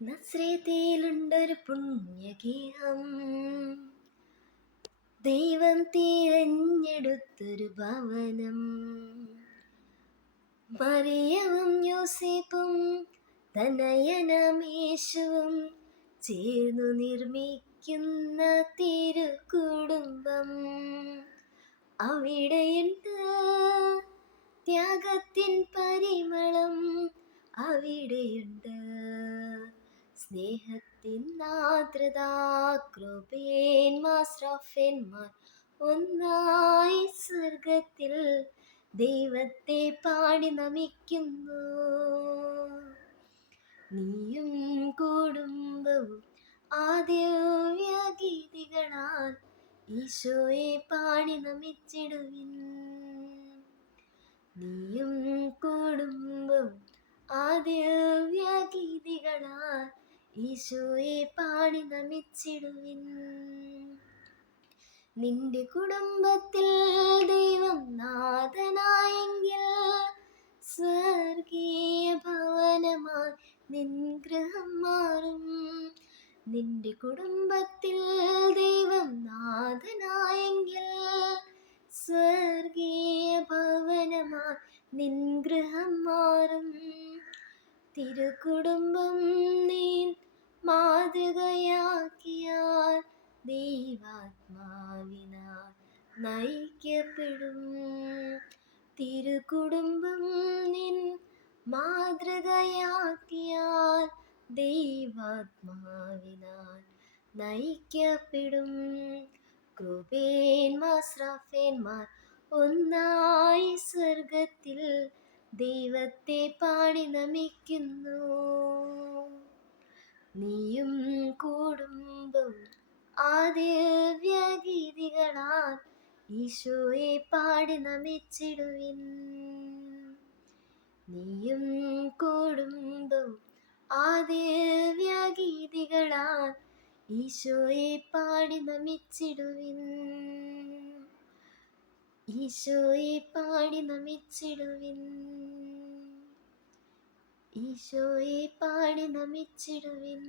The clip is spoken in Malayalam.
നസ്രേത്തിയിലുണ്ടൊരു പുണ്യഗീഹം ദൈവം തിരഞ്ഞെടുത്തൊരു ഭവനം. മറിയവും യൂസിപ്പും തനയനമേശുവും ചേർന്നു നിർമ്മിക്കുന്ന തിരുക്കുടുംബം അവിടെയുണ്ട് ത്യാഗത്തിൻ പരിമളം. അവിടെയുണ്ട് സ്നേഹത്തിൻ ആർദ്രത ഒന്നായി സ്വർഗത്തിൽ ദൈവത്തെ പാടി നമിക്കുന്നു. നീയും കുടുംബവും ആദ്യ ഗീതികളാൽ ഈശോയെ പാടി നമിച്ചിടുവിൻ. നീയും കുടുംബവും ആദ്യ ഈശോയെ പാടി നമിച്ചിടുവിൻ. നിന്റെ കുടുംബത്തിൽ ദൈവം നാഥനായെങ്കിൽ സ്വർഗീയ ഭവനമായി നിൻ ഗൃഹം മാറും. നിന്റെ കുടുംബത്തിൽ ദൈവം നാഥനായെങ്കിൽ സ്വർഗീയ ഭവനമാ നിൻ ഗൃഹം മാറും. തിരുകുടുംബം നീ മാതൃകയാക്കിയാൽ ദൈവാത്മാവിനാൽ നയിക്കപ്പെടും. തിരുകുടുംബം നിൻ മാതൃകയാക്കിയാൽ ദൈവാത്മാവിനാൽ നയിക്കപ്പെടും. കൃപേന്മാർ സ്രഫേന്മാർ ഒന്നായി സ്വർഗത്തിൽ ദൈവത്തെ പാടി നമിക്കുന്നു. നീയും കൂടുമ്പോൾ ആദ്യവ്യ ഗീതികളാൽ ഈശോയെ പാടി നമിച്ചിടുവിൻ. നീയും കൂടുമ്പോൾ ആദ്യവ്യ ഗീതികളാൽ ഈശോയെ പാടി നമിച്ചിടുവിൻ. ഈശോയെ പാടി നമിച്ചിടുവിൻ. ഈശോയെ പാടി നമിച്ചിടുവിൻ